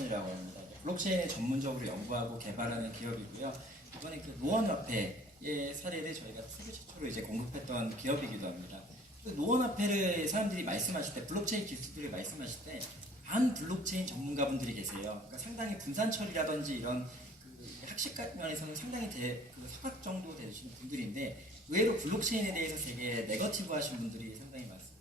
이라고 합니다. 블록체인을 전문적으로 연구하고 개발하는 기업이고요. 이번에 그 노원화폐의 사례를 저희가 세계 최초로 이제 공급했던 기업이기도 합니다. 그 노원화폐를 사람들이 말씀하실 때, 블록체인 기술들을 말씀하실 때, 반 블록체인 전문가분들이 계세요. 그러니까 상당히 분산 처리라든지 이런 그 학식 면에서는 상당히 그 석학 정도 되시는 분들인데, 의외로 블록체인에 대해서 되게 네거티브 하신 분들이 상당히 많습니다.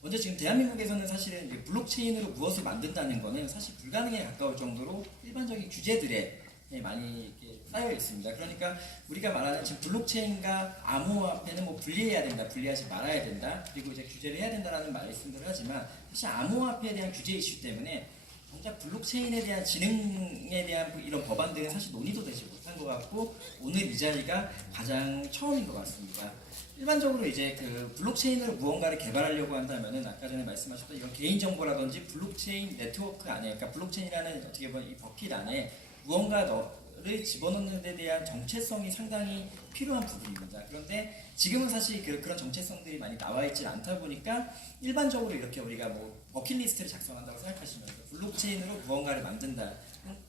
먼저 지금 대한민국에서는 사실은 블록체인으로 무엇을 만든다는 것은 사실 불가능에 가까울 정도로 일반적인 규제들에 많이 쌓여 있습니다. 그러니까 우리가 말하는 지금 블록체인과 암호화폐는 뭐 분리해야 된다, 분리하지 말아야 된다, 그리고 이제 규제를 해야 된다라는 말씀들을 하지만 사실 암호화폐에 대한 규제 이슈 때문에 정작 블록체인에 대한 지능에 대한 이런 법안들은 사실 논의도 되지 못한 것 같고 오늘 이 자리가 가장 처음인 것 같습니다. 일반적으로 이제 그 블록체인으로 무언가를 개발하려고 한다면은 아까 전에 말씀하셨던 이런 개인정보라든지 블록체인 네트워크 안에, 그러니까 블록체인이라는 어떻게 보면 이 버킷 안에 무언가를 집어넣는 데 대한 정체성이 상당히 필요한 부분입니다. 그런데 지금은 사실 그런 정체성들이 많이 나와 있지 않다 보니까 일반적으로 이렇게 우리가 뭐 버킷리스트를 작성한다고 생각하시면서 블록체인으로 무언가를 만든다,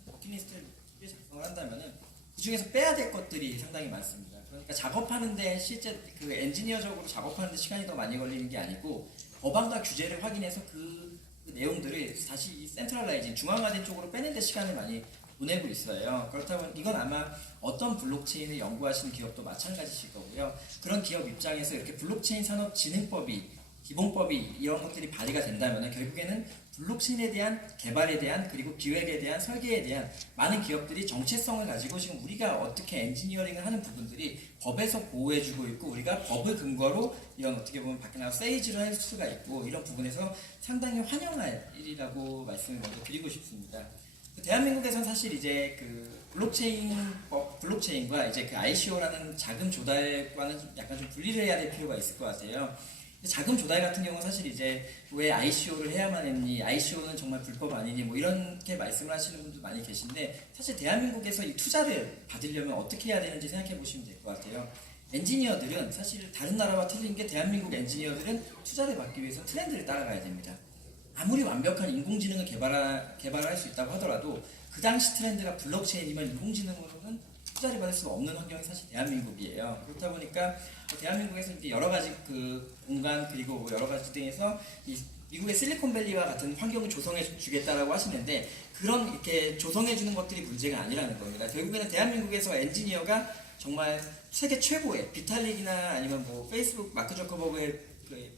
버킷리스트를 작성을 한다면은 그 중에서 빼야 될 것들이 상당히 많습니다. 그러니까 작업하는데 실제 그 엔지니어적으로 작업하는데 시간이 더 많이 걸리는 게 아니고 법안과 규제를 확인해서 그 내용들을 다시 이 센트럴라이징 중앙화된 쪽으로 빼는 데 시간을 많이 보내고 있어요. 그렇다면 이건 아마 어떤 블록체인을 연구하시는 기업도 마찬가지실 거고요. 그런 기업 입장에서 이렇게 블록체인 산업진흥법이 기본법이 이런 것들이 발의가 된다면 결국에는 블록체인에 대한 개발에 대한 그리고 기획에 대한 설계에 대한 많은 기업들이 정체성을 가지고 지금 우리가 어떻게 엔지니어링을 하는 부분들이 법에서 보호해주고 있고 우리가 법을 근거로 이런 어떻게 보면 밖에 나가 세이지를 할 수가 있고 이런 부분에서 상당히 환영할 일이라고 말씀을 먼저 드리고 싶습니다. 대한민국에서는 사실 이제 그 블록체인과 이제 그 ICO라는 자금 조달과는 약간 좀 분리를 해야 될 필요가 있을 것 같아요. 자금 조달 같은 경우는 사실 이제 왜 ICO를 해야만 했니, ICO는 정말 불법 아니니, 뭐 이렇게 말씀을 하시는 분도 많이 계신데 사실 대한민국에서 이 투자를 받으려면 어떻게 해야 되는지 생각해 보시면 될 것 같아요. 엔지니어들은 사실 다른 나라와 틀린 게 대한민국 엔지니어들은 투자를 받기 위해서 트렌드를 따라가야 됩니다. 아무리 완벽한 인공지능을 개발할 수 있다고 하더라도 그 당시 트렌드가 블록체인이면 인공지능으로는 투자를 받을 수 없는 환경이 사실 대한민국이에요. 그렇다 보니까 대한민국에서 이제 여러 가지 그 공간 그리고 여러 가지 등에서 이 미국의 실리콘밸리와 같은 환경을 조성해 주겠다라고 하시는데 그런 이렇게 조성해 주는 것들이 문제가 아니라는 겁니다. 결국에는 대한민국에서 엔지니어가 정말 세계 최고의 비탈릭이나 아니면 뭐 페이스북 마크 저커버그에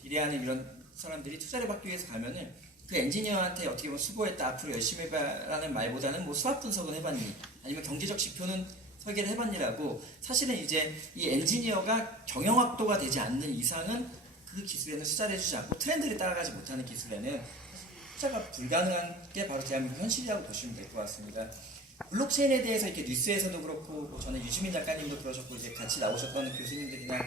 비례하는 이런 사람들이 투자를 받기 위해서 가면은 그 엔지니어한테 어떻게 보면 수고했다 앞으로 열심히 해봐라는 말보다는 뭐 수학 분석은 해봤니 아니면 경제적 지표는 설계를 해봤니라고 사실은 이제 이 엔지니어가 경영학도가 되지 않는 이상은 그 기술에는 투자를 해주지 않고 트렌드를 따라가지 못하는 기술에는 투자가 불가능한 게 바로 대한민국 현실이라고 보시면 될 것 같습니다. 블록체인에 대해서 이렇게 뉴스에서도 그렇고 뭐 저는 유시민 작가님도 그러셨고 이제 같이 나오셨던 교수님들이나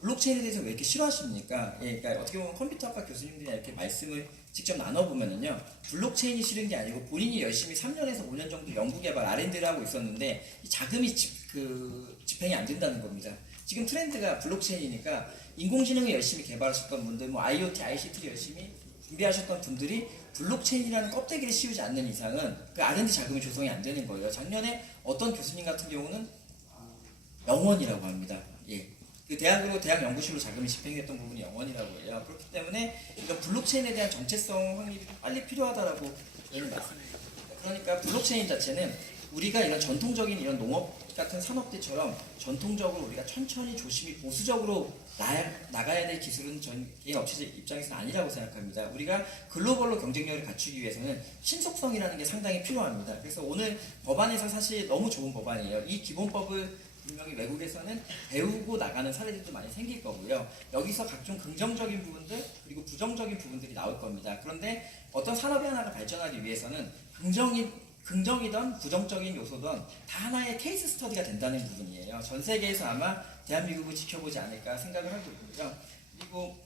블록체인에 대해서 왜 이렇게 싫어하십니까? 예, 그러니까 어떻게 보면 컴퓨터학과 교수님들이 이렇게 말씀을 직접 나눠보면은요, 블록체인이 싫은 게 아니고 본인이 열심히 3년에서 5년 정도 연구개발 R&D를 하고 있었는데 이 자금이 집행이 안 된다는 겁니다. 지금 트렌드가 블록체인이니까 인공지능을 열심히 개발하셨던 분들, 뭐 IoT, ICT를 열심히 준비하셨던 분들이 블록체인이라는 껍데기를 씌우지 않는 이상은 그 R&D 자금이 조성이 안 되는 거예요. 작년에 어떤 교수님 같은 경우는 0원이라고 합니다. 예. 그 대학 연구실로 자금이 집행됐던 부분이 0원이라고 해요. 그렇기 때문에 이런 블록체인에 대한 정체성 확립이 빨리 필요하다라고 저희는 말씀드립니다. 그러니까 블록체인 자체는 우리가 이런 전통적인 이런 농업 같은 산업들처럼 전통적으로 우리가 천천히 조심히 보수적으로 나가야 될 기술은 전 개인 업체들 입장에서는 아니라고 생각합니다. 우리가 글로벌로 경쟁력을 갖추기 위해서는 신속성이라는 게 상당히 필요합니다. 그래서 오늘 법안에서 사실 너무 좋은 법안이에요. 이 기본법을 분명히 외국에서는 배우고 나가는 사례들도 많이 생길 거고요. 여기서 각종 긍정적인 부분들 그리고 부정적인 부분들이 나올 겁니다. 그런데 어떤 산업이 하나가 발전하기 위해서는 긍정이든 부정적인 요소든 다 하나의 케이스 스터디가 된다는 부분이에요. 전 세계에서 아마 대한민국을 지켜보지 않을까 생각을 하고 있고요. 그리고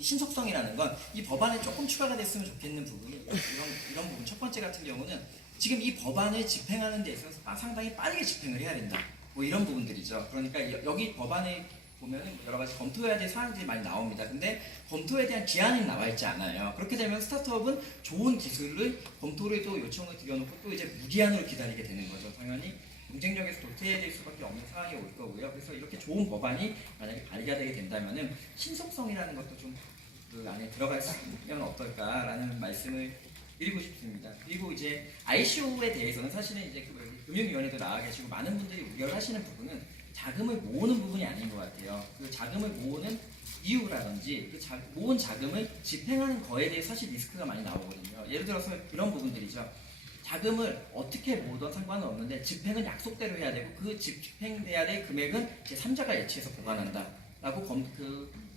신속성이라는 건 이 법안에 조금 추가가 됐으면 좋겠는 부분이 이런 부분. 첫 번째 같은 경우는 지금 이 법안을 집행하는 데 있어서 상당히 빠르게 집행을 해야 된다. 뭐 이런 부분들이죠. 그러니까 여기 법안의 보면 여러 가지 검토해야 될 사항들이 많이 나옵니다. 근데 검토에 대한 기한이 나와 있지 않아요. 그렇게 되면 스타트업은 좋은 기술을 검토를 또 요청을 드려놓고 또 이제 무기한으로 기다리게 되는 거죠. 당연히 경쟁력에서 도태해질 수밖에 없는 상황이 올 거고요. 그래서 이렇게 좋은 법안이 만약에 발의가 되게 된다면은 신속성이라는 것도 좀 그 안에 들어갔으면 어떨까라는 말씀을 드리고 싶습니다. 그리고 이제 ICO에 대해서는 사실은 이제 그 금융위원회도 나와 계시고 많은 분들이 우려를 하시는 부분은 자금을 모으는 부분이 아닌 것 같아요. 그 자금을 모으는 이유라든지 그 모은 자금을 집행하는 거에 대해 사실 리스크가 많이 나오거든요. 예를 들어서 그런 부분들이죠. 자금을 어떻게 모으든 상관은 없는데 집행은 약속대로 해야 되고 그 집행돼야 될 금액은 제3자가 예치해서 보관한다라고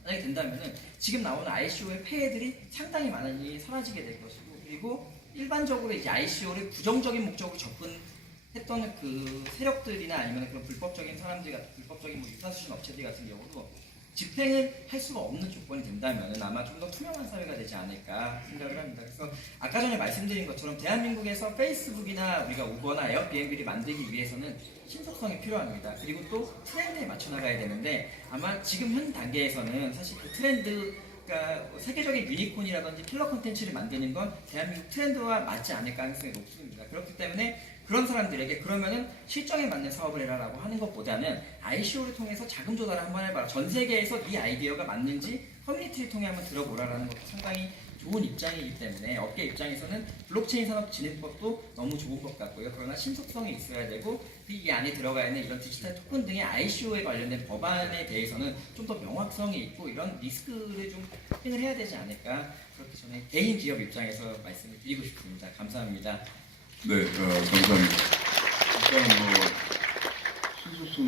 만약에 된다면은 지금 나오는 ICO의 폐해들이 상당히 많이 사라지게 될 것이고 그리고 일반적으로 이제 ICO를 부정적인 목적으로 접근했던 그 세력들이나 아니면 그런 불법적인 사람들 같은 불법적인 뭐 유사수신 업체들 같은 경우도 집행을 할 수가 없는 조건이 된다면 아마 좀 더 투명한 사회가 되지 않을까 생각을 합니다. 그래서 아까 전에 말씀드린 것처럼 대한민국에서 페이스북이나 우리가 우버나 에어비앤비를 만들기 위해서는 신속성이 필요합니다. 그리고 또 트렌드에 맞춰 나가야 되는데 아마 지금 현 단계에서는 사실 그 트렌드가 세계적인 유니콘이라든지 킬러 콘텐츠를 만드는 건 대한민국 트렌드와 맞지 않을 가능성이 높습니다. 그렇기 때문에 그런 사람들에게 그러면은 실정에 맞는 사업을 해라라고 하는 것보다는 ICO를 통해서 자금 조달을 한번 해봐라. 전 세계에서 네 아이디어가 맞는지 커뮤니티를 통해 한번 들어보라라는 것도 상당히 좋은 입장이기 때문에 업계 입장에서는 블록체인 산업 진입법도 너무 좋은 것 같고요. 그러나 신속성이 있어야 되고 이 안에 들어가 있는 이런 디지털 토큰 등의 ICO에 관련된 법안에 대해서는 좀 더 명확성이 있고 이런 리스크를 좀 확인을 해야 되지 않을까 그렇게 저는 개인 기업 입장에서 말씀을 드리고 싶습니다. 감사합니다. 네, 감사합니다. 일단 신속성